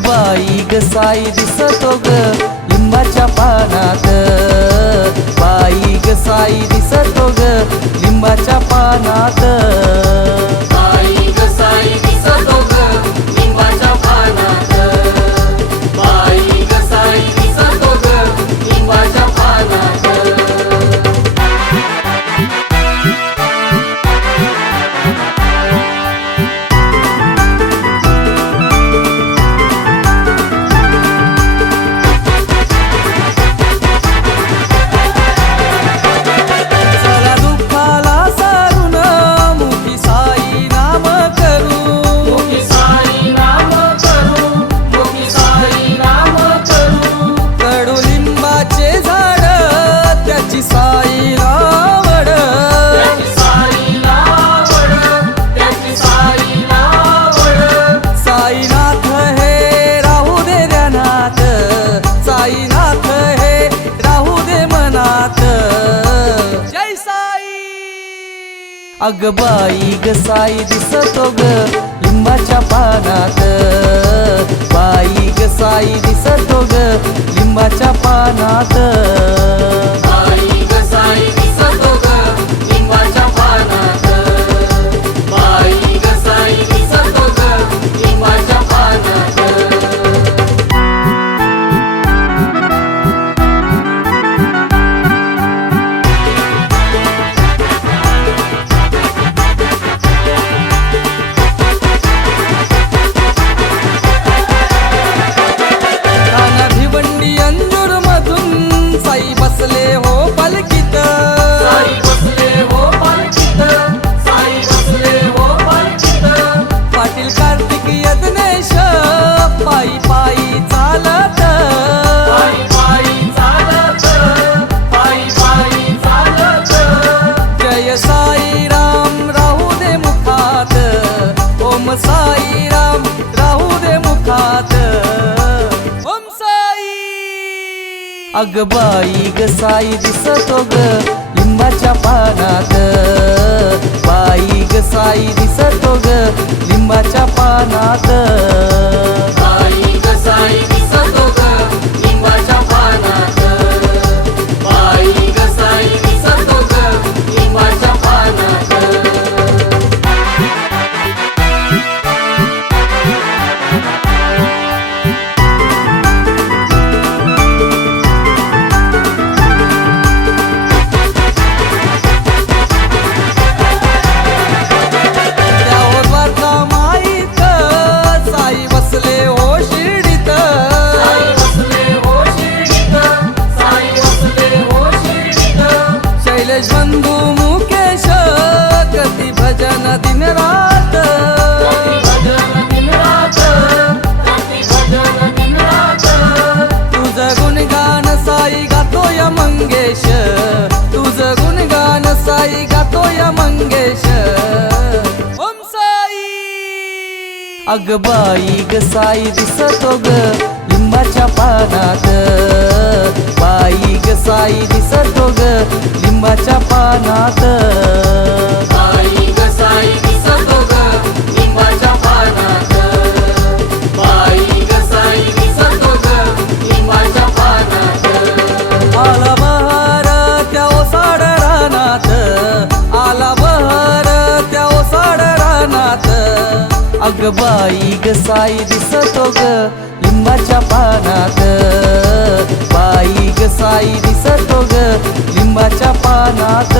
बाई ग साई दिसतो ग लिंबाच्या पानात, बाई ग साई दिसतो ग लिंबाच्या पानात, बाई ग साई दिसतो ग लिंबाच्या पानात, बाई ग साई दिसतो ग लिंबाच्या पानात. अग बाई ग साई दिसतो ग लिंबाच्या पानात, बाई ग साई दिसतो ग लिंबाच्या पानात, बाई ग साई दिसतो ग लिंबाच्या पानात, बाई ग साई दिसतो ग लिंबाच्या पानात. बसले हो पलकीत, साई बसले हो पलकीत, साई बसले हो पलकीत. पाटील कार्तिक यज्ञेश पायी पायी चालत, पायी पायी चालत, पायी पायी चालत. जय साई राम राहू दे मुखात, ओम साई राम राहू दे मुखात, ओम साई. अग बाई ग साई दिसतो ग लिंबाच्या पानात, बाई ग साई दिसतो ग लिंबाच्या पानात, बाई ग साई दिसतो ग लिंबाच्या पानात, बाई ग साई दिसतो ग लिंबाच्या पानात. बंधू मुकेश कधी भजन दिन रात, तुझं गुणगान साई गातोय मंगेश, तुझं गुणगान साई गातोय मंगेश, ओम साई. अग बाई ग साई दिसतो ग लिंबाच्या पानात, बाई ग साई दिसतो ग लिंबाच्या पानात, बाई ग साई दिसतो ग लिंबाच्या पानात, बाई ग साई दिसतो ग लिंबाच्या पानात. आला बहर त्या ओसाड रानात, आला बहर त्या ओसाड रानात, अग बाई ग साई दिसतो ग लिंबाच्या पानात, बाई ग साई दिसतो ग लिंबाच्या पानात.